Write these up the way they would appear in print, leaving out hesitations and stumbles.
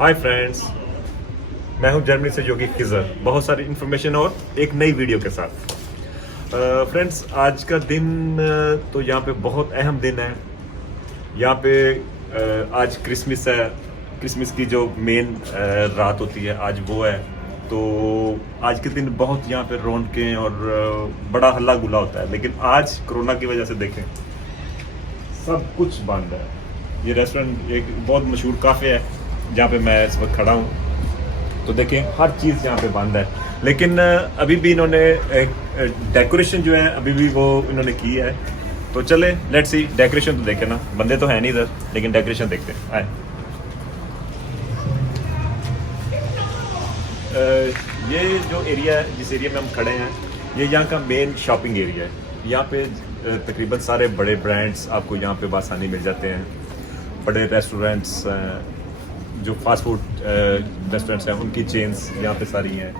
Hi friends, मैं हूं Germany से योगी खिजर, बहुत सारी इन्फॉर्मेशन और एक नई वीडियो के साथ। फ्रेंड्स, आज का दिन तो यहाँ पे बहुत अहम दिन है। यहाँ पे आज क्रिसमस है। क्रिसमस की जो मेन रात होती है आज वो है। तो आज के दिन बहुत यहाँ पे रौनकें और बड़ा हल्ला गुल्ला होता है। लेकिन आज कोरोना की वजह से देखें, सब कुछ बंद है। ये रेस्टोरेंट एक बहुत मशहूर काफ़े है जहाँ पे मैं इस वक्त खड़ा हूँ। तो देखें, हर चीज़ यहाँ पे बंद है। लेकिन अभी भी इन्होंने डेकोरेशन जो है अभी भी वो इन्होंने की है। तो चले, लेट्स सी। डेकोरेशन तो देखें ना, बंदे तो है नहीं इधर, लेकिन डेकोरेशन देखते हैं। आए। ये जो एरिया है, जिस एरिया में हम खड़े हैं, ये यहाँ का मेन शॉपिंग एरिया है। यहाँ पे तकरीबन सारे बड़े ब्रांड्स आपको यहाँ पे बासानी मिल जाते हैं। बड़े रेस्टोरेंट्स, जो फास्ट फूड रेस्टोरेंट्स हैं, उनकी चेन्स यहाँ पे सारी हैं।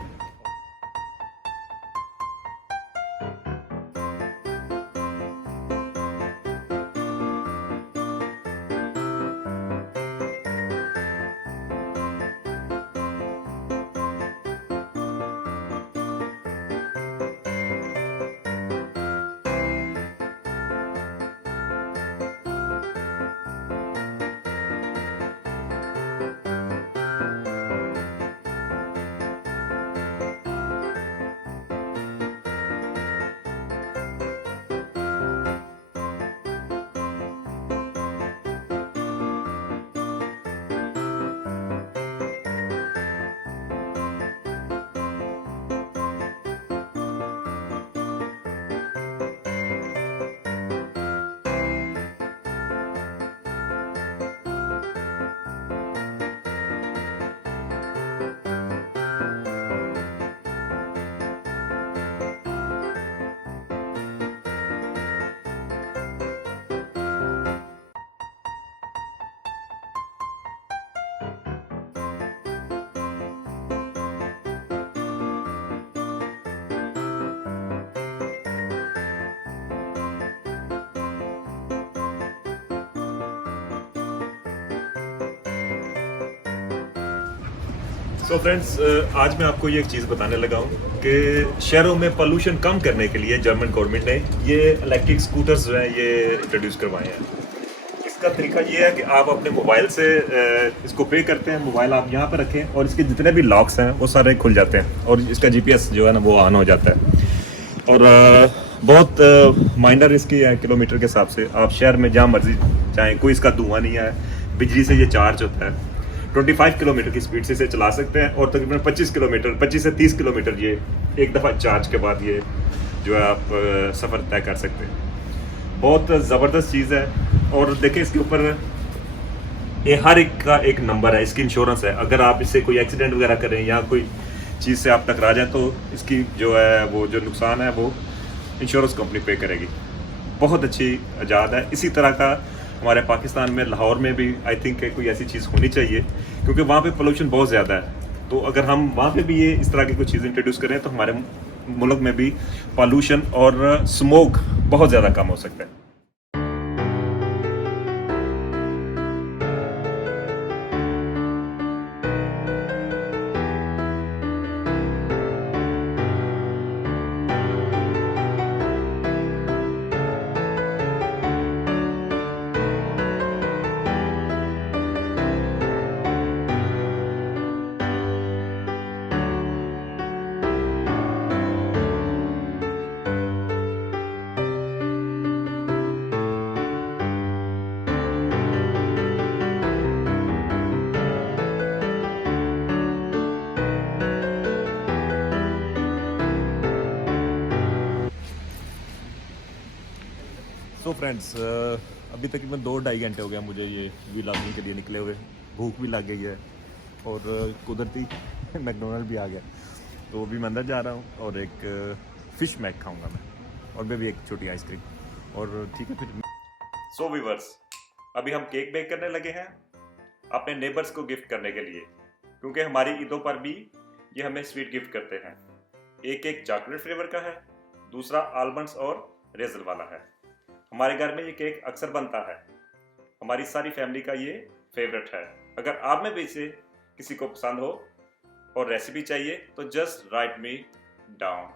तो फ्रेंड्स, आज मैं आपको ये एक चीज़ बताने लगा हूँ कि शहरों में पोल्यूशन कम करने के लिए जर्मन गवर्नमेंट ने ये इलेक्ट्रिक स्कूटर्स जो हैं ये इंट्रोड्यूस करवाए हैं। इसका तरीका ये है कि आप अपने मोबाइल से इसको पे करते हैं। मोबाइल आप यहाँ पर रखें और इसके जितने भी लॉक्स हैं वो सारे खुल जाते हैं और इसका जीपीएस जो है ना वो ऑन हो जाता है। और बहुत माइनर इसकी है, किलोमीटर के हिसाब से आप शहर में जहाँ मर्जी चाहें, कोई इसका धुआं नहीं है। बिजली से ये चार्ज होता है। 25 किलोमीटर की स्पीड से इसे चला सकते हैं और तकरीबन 25 से 30 किलोमीटर ये एक दफ़ा चार्ज के बाद ये जो है आप सफ़र तय कर सकते हैं। बहुत ज़बरदस्त चीज़ है। और देखिए, इसके ऊपर ये हर एक का एक नंबर है, इसकी इंश्योरेंस है। अगर आप इससे कोई एक्सीडेंट वगैरह करें या कोई चीज़ से आप टकरा जाए तो इसकी जो है वो जो नुकसान है वो इंश्योरेंस कंपनी पे करेगी। बहुत अच्छी इजाद है। इसी तरह का हमारे पाकिस्तान में लाहौर में भी आई थिंक कोई ऐसी चीज़ होनी चाहिए, क्योंकि वहाँ पे पोल्यूशन बहुत ज़्यादा है। तो अगर हम वहाँ पे भी ये इस तरह की कुछ चीज़ इंट्रोड्यूस करें तो हमारे मुल्क में भी पोल्यूशन और स्मोक बहुत ज़्यादा कम हो सकता है। सो फ्रेंड्स, अभी तकरीबन 2-2.5 घंटे हो गया मुझे ये व्लॉगिंग के लिए निकले हुए। भूख भी लग गई है और कुदरती मैकडोनल्ड भी आ गया। तो अभी मैं अंदर जा रहा हूँ और एक फ़िश मैक खाऊंगा मैं, और मैं भी एक छोटी आइसक्रीम। और ठीक है फिर। सो व्यूअर्स, अभी हम केक बेक करने लगे हैं अपने नेबर्स को गिफ्ट करने के लिए, क्योंकि हमारी ईदों पर भी ये हमें स्वीट गिफ्ट करते हैं। एक केक चॉकलेट फ्लेवर का है, दूसरा आलमंड्स और रेजर वाला है। हमारे घर में ये केक अक्सर बनता है। हमारी सारी फैमिली का ये फेवरेट है। अगर आप में भी से किसी को पसंद हो और रेसिपी चाहिए तो just right me down.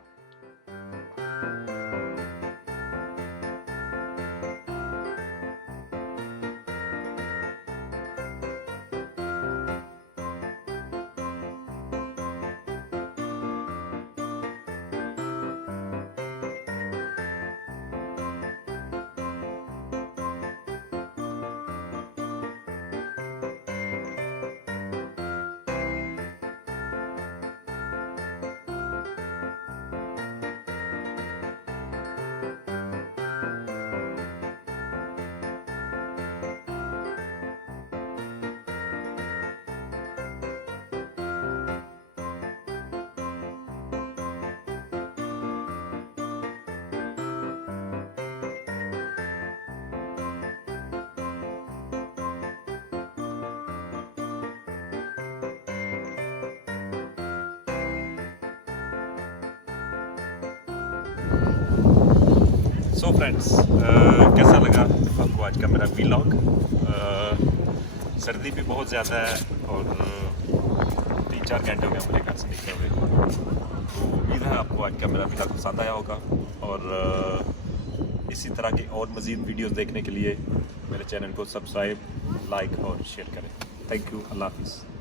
So friends, कैसा लगा आपको आज का मेरा व्लॉग? सर्दी भी बहुत ज़्यादा है और 3-4 घंटे हो गए मुझे घर से निकले हुए, तो उम्मीद है आपको आज का मेरा व्लॉग पसंद आया होगा। और इसी तरह की और मज़ीद वीडियोस देखने के लिए मेरे चैनल को सब्सक्राइब, लाइक और शेयर करें। Thank you. अल्लाह हाफिज़।